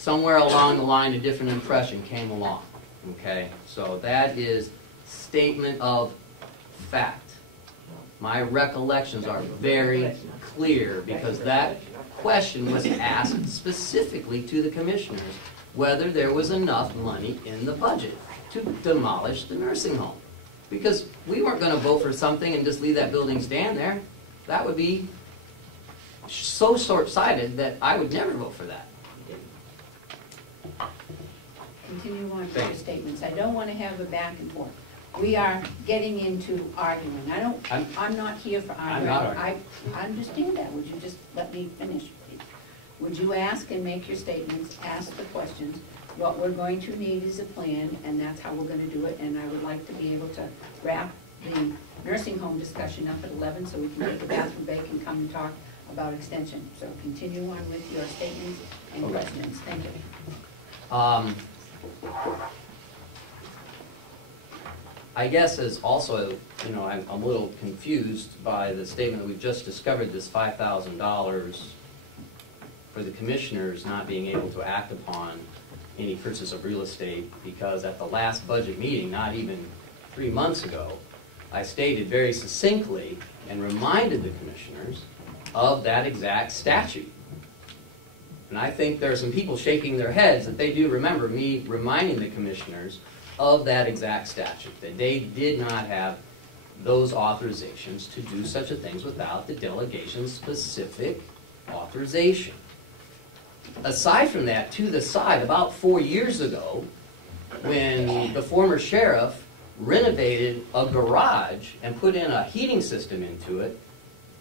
somewhere along the line a different impression came along. Okay, so that is statement of fact. My recollections are very clear because that question was asked specifically to the commissioners whether there was enough money in the budget to demolish the nursing home. Because we weren't going to vote for something and just leave that building stand there. That would be so short-sighted that I would never vote for that. Continue on with your statements. I don't want to have a back and forth. We are getting into arguing. I'm not here for arguing. I'm not arguing. I understand that. Would you just let me finish, please? Would you ask and make your statements, ask the questions? What we're going to need is a plan, and that's how we're going to do it. And I would like to be able to wrap the nursing home discussion up at 11 so we can take a bathroom break and come and talk about extension. So continue on with your statements and questions. Thank you. I guess as also, you know, I'm a little confused by the statement that we've just discovered this $5,000 for the commissioners not being able to act upon any purchase of real estate, because at the last budget meeting, not even 3 months ago, I stated very succinctly and reminded the commissioners of that exact statute. And I think there are some people shaking their heads that they do remember me reminding the commissioners of that exact statute, that they did not have those authorizations to do such a thing without the delegation-specific authorization. Aside from that, to the side, about 4 years ago, when the former sheriff renovated a garage and put in a heating system into it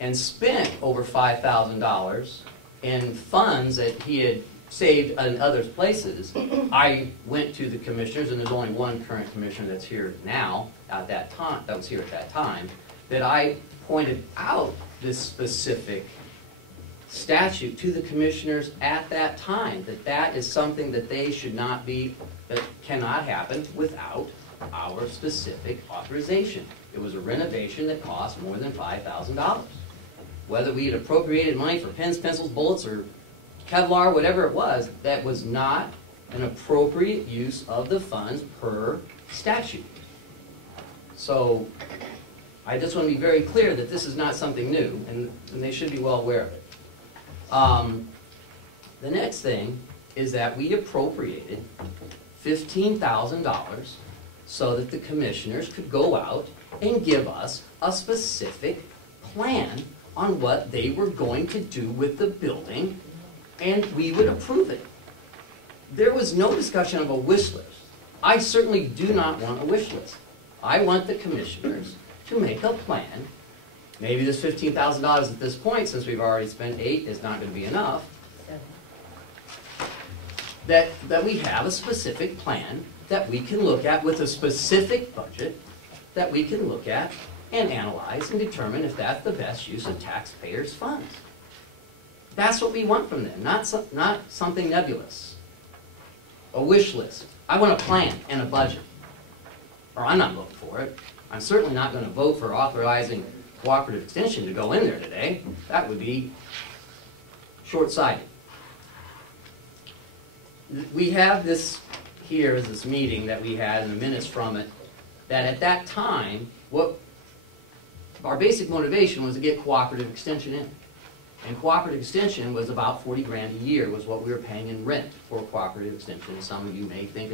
and spent over $5,000 in funds that he had saved in other places, I went to the commissioners, and there's only one current commissioner that's here now at that time, that was here at that time, that I pointed out this specific statute to the commissioners at that time, that that is something that they should not be, that cannot happen without our specific authorization. It was a renovation that cost more than $5,000. Whether we had appropriated money for pens, pencils, bullets, or Kevlar, whatever it was, that was not an appropriate use of the funds per statute. So I just want to be very clear that this is not something new, and they should be well aware of it. The next thing is that we appropriated $15,000 so that the commissioners could go out and give us a specific plan on what they were going to do with the building, and we would approve it. There was no discussion of a wish list. I certainly do not want a wish list. I want the commissioners to make a plan. Maybe this $15,000 at this point, since we've already spent $8, is not going to be enough. That we have a specific plan that we can look at with a specific budget that we can look at and analyze and determine if that's the best use of taxpayers' funds. That's what we want from them, not something nebulous. A wish list. I want a plan and a budget. Or I'm not voting for it. I'm certainly not going to vote for authorizing cooperative extension to go in there today. That would be short-sighted. We have this here is this meeting that we had in the minutes from it, that at that time, what our basic motivation was to get cooperative extension in. And cooperative extension was about 40 grand a year was what we were paying in rent for cooperative extension. Some of you may think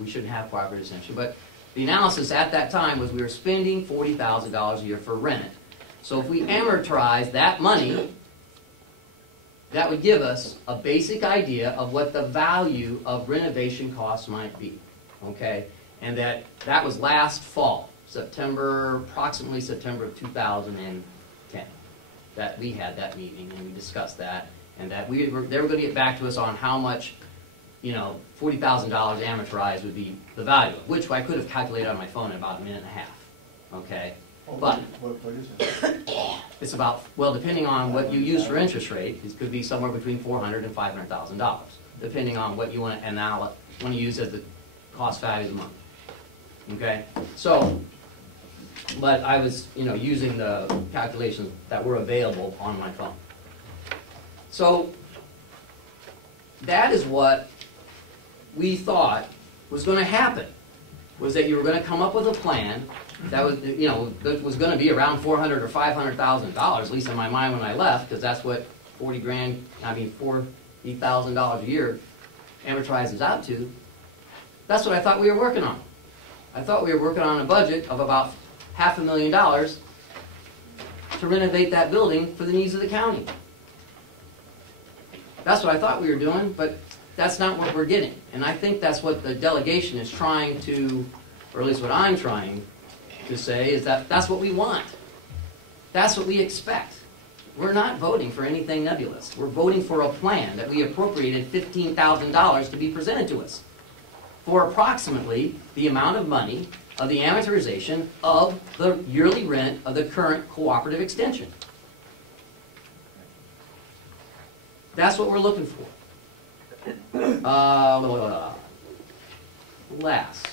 we shouldn't have cooperative extension, but the analysis at that time was we were spending $40,000 a year for rent. So if we amortize that money, that would give us a basic idea of what the value of renovation costs might be. Okay? And that was last fall, approximately September of 2010. That we had that meeting and we discussed that, and that they were going to get back to us on how much, you know, $40,000 amortized would be the value, which I could have calculated on my phone in about a minute and a half. Okay, but what is it? It's about, well, depending on what you use for interest rate, it could be somewhere between $400,000 and $500,000, depending on what you want to use as the cost value of the month. Okay, so. But I was, you know, using the calculations that were available on my phone. So that is what we thought was going to happen, was that you were going to come up with a plan that was, you know, that was going to be around $400,000 or $500,000, at least in my mind when I left, because that's what $40,000 a year amortizes out to. That's what I thought we were working on. I thought we were working on a budget of about $500,000 to renovate that building for the needs of the county. That's what I thought we were doing, but that's not what we're getting. And I think that's what the delegation is trying to, or at least what I'm trying to say, is that that's what we want. That's what we expect. We're not voting for anything nebulous. We're voting for a plan that we appropriated $15,000 to be presented to us for approximately the amount of money of the amortization of the yearly rent of the current cooperative extension. That's what we're looking for. Last.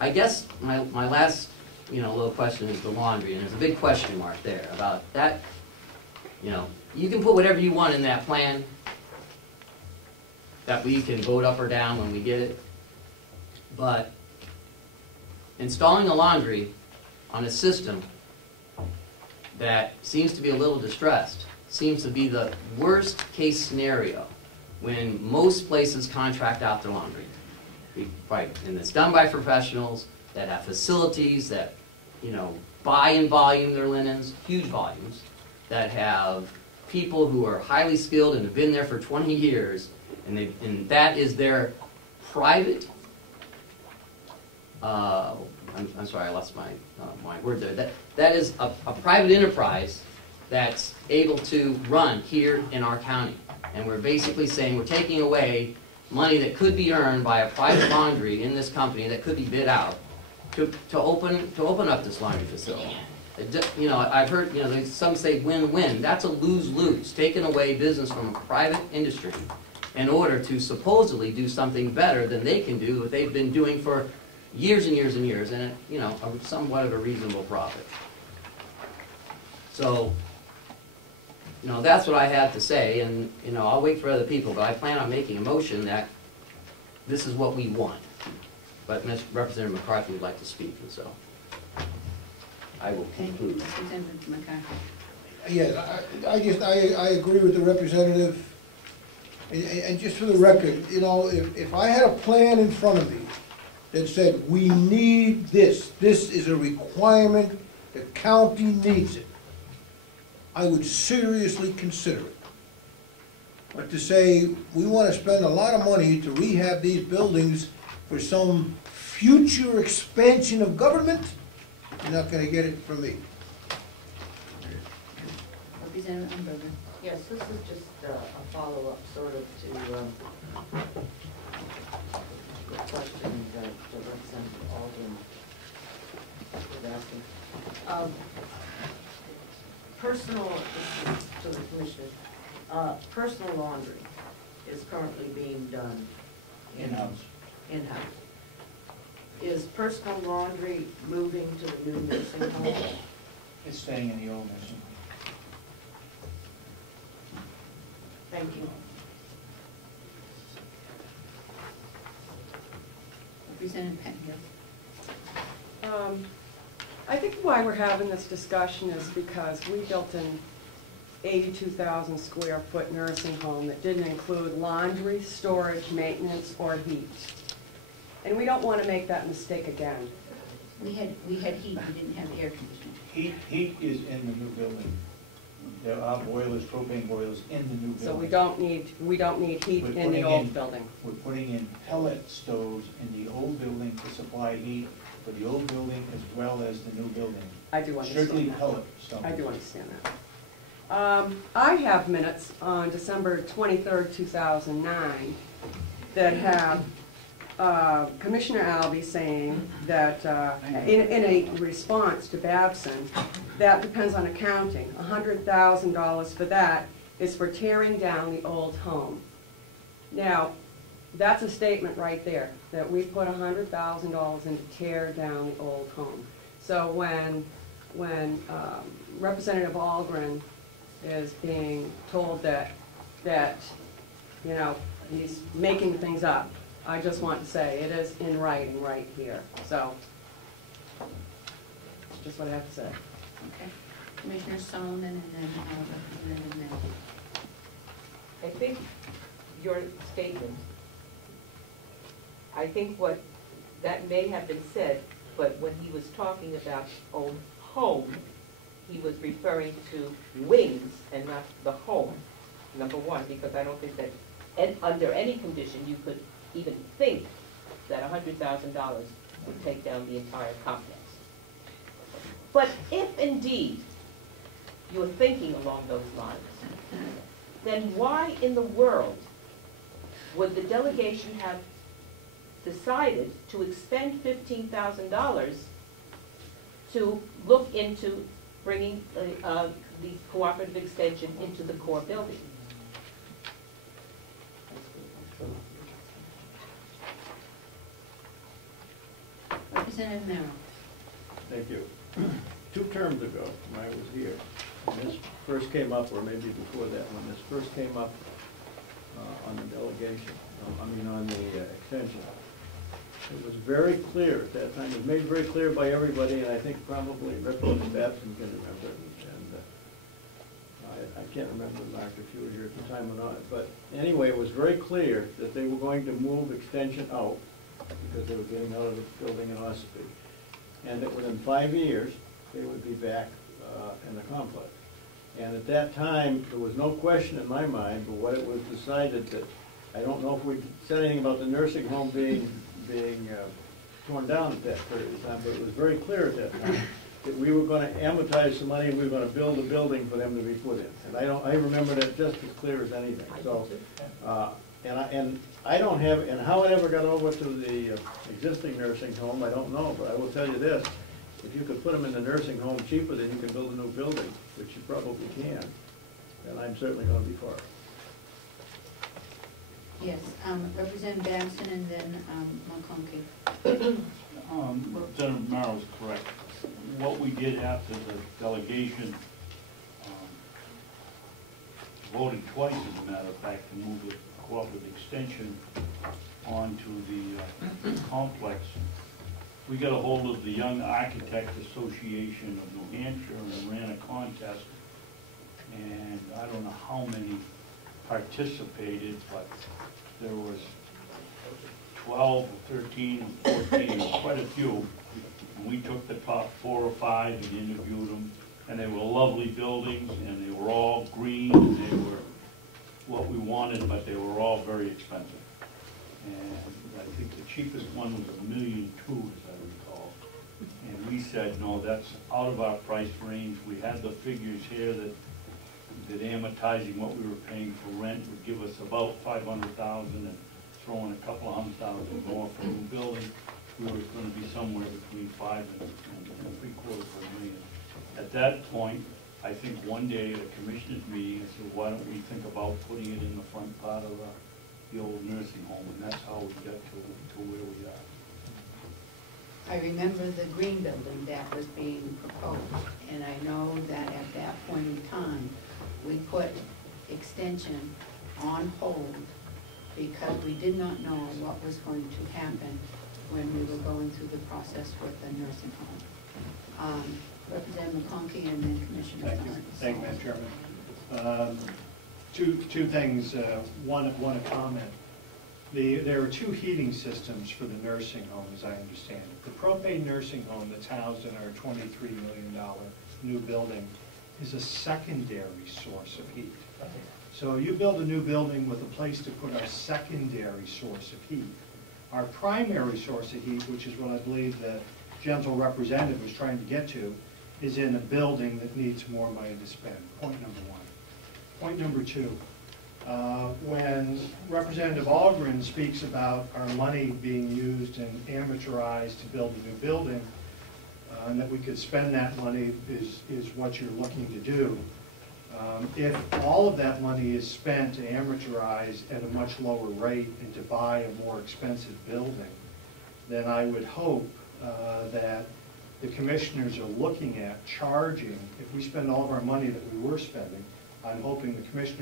I guess my last, you know, little question is the laundry, and there's a big question mark there about that. You know, you can put whatever you want in that plan that we can vote up or down when we get it, but installing a laundry on a system that seems to be a little distressed seems to be the worst case scenario when most places contract out their laundry. Right, and it's done by professionals that have facilities that, you know, buy in volume their linens, huge volumes, that have people who are highly skilled and have been there for 20 years, and that is their private, I'm sorry, I lost my word there. That is a private enterprise that's able to run here in our county. And we're basically saying we're taking away money that could be earned by a private laundry in this company that could be bid out to open up this laundry facility. You know, I've heard, you know, some say win-win. That's a lose-lose, taking away business from a private industry in order to supposedly do something better than they can do what they've been doing for years and years and years, and you know, somewhat of a reasonable profit. So, you know, that's what I have to say, and you know, I'll wait for other people, but I plan on making a motion that this is what we want. But Representative McCarthy would like to speak, and so I will conclude. Representative McCarthy. Yes, I agree with the representative, and just for the record, you know, if I had a plan in front of me that said, we need this is a requirement, the county needs it, I would seriously consider it. But to say, we want to spend a lot of money to rehab these buildings for some future expansion of government, you're not going to get it from me. Representative Umberger. Yes, this is just a follow-up sort of to the question that Representative Alden was asking. Personal, to the commissioners, personal laundry is currently being done In-house. In-house. Is personal laundry moving to the new nursing home? It's staying in the old nursing home. Thank you. Representative Pettengill. I think why we're having this discussion is because we built an 82,000 square foot nursing home that didn't include laundry, storage, maintenance, or heat. And we don't want to make that mistake again. We had heat, we didn't have air conditioning. Heat is in the new building. There are boilers, propane boilers in the new building. So we don't need heat We're in the putting old building. We're putting in pellet stoves in the old building to supply heat for the old building as well as the new building. I do understand Strictly that. pellet stoves. I do understand that. I have minutes on December 23rd, 2009 that have Commissioner Albee saying that in a response to Babson, that depends on accounting. $100,000 for that is for tearing down the old home. Now, that's a statement right there, that we put $100,000 in to tear down the old home. So when Representative Algren is being told that, you know, he's making things up. I just want to say, it is in writing right here, so, that's just what I have to say. Okay. Commissioner Solomon and then Representative Knapp. I think your statement, I think what, that may have been said, but when he was talking about own home, he was referring to wings and not the home, number one, because I don't think that under any condition you could even think that $100,000 would take down the entire complex. But if indeed you're thinking along those lines, then why in the world would the delegation have decided to expend $15,000 to look into bringing the cooperative extension into the core building? Representative Merrill. Thank you. 2 terms ago, when I was here, when this first came up, or maybe before that, when this first came up on the delegation, on the extension, it was very clear at that time, it was made very clear by everybody, and I think probably Representative Babson can remember, and I can't remember, Mark, if you were here at the time or not, but anyway, it was very clear that they were going to move extension out, because they were getting out of the building in Ossipee, and that within 5 years, they would be back in the complex. And at that time, there was no question in my mind, but what it was decided that, I don't know if we said anything about the nursing home being torn down at that period of time, but it was very clear at that time that we were going to amortize some money and we were going to build a building for them to be put in. And I remember that just as clear as anything. So, and I don't have, and how it ever got over to the existing nursing home, I don't know, but I will tell you this, if you could put them in the nursing home cheaper than you can build a new building, which you probably can, then I'm certainly going to be for it. Yes, Representative Babson and then McConkey. Representative Merrill's correct. What we did after the delegation voted twice, as a matter of fact, to move the cooperative extension onto the complex, we got a hold of the Young Architect Association of New Hampshire and ran a contest, and I don't know how many participated, but there was 12 or 13 or 14, quite a few. And we took the top 4 or 5 and interviewed them, and they were lovely buildings, and they were all green, and they were what we wanted, but they were all very expensive. And I think the cheapest one was $1.2 million, as I recall. And we said, no, that's out of our price range. We had the figures here that amortizing what we were paying for rent would give us about $500,000, and throwing a couple of $100,000 more for a new building, we were going to be somewhere between $5 and $750,000. At that point, I think one day at a commissioners meeting, I said, why don't we think about putting it in the front part of the old nursing home, and that's how we got to where we are. I remember the green building that was being proposed, and I know that at that point in time, we put extension on hold because we did not know what was going to happen when we were going through the process with the nursing home. Representative McConkey and then Commissioner Thank you. Starnes. Thank you, Madam Chairman. Two things. One a comment. There are 2 heating systems for the nursing home, as I understand it. The propane nursing home that's housed in our $23 million new building is a secondary source of heat. So you build a new building with a place to put our secondary source of heat. Our primary source of heat, which is what I believe the gentle representative was trying to get to, is in a building that needs more money to spend. Point number 1. Point number 2, when Representative Algren speaks about our money being used and amortized to build a new building, and that we could spend that money is what you're looking to do. If all of that money is spent to amortize at a much lower rate and to buy a more expensive building, then I would hope that the commissioners are looking at charging, if we spend all of our money that we were spending, I'm hoping the commissioners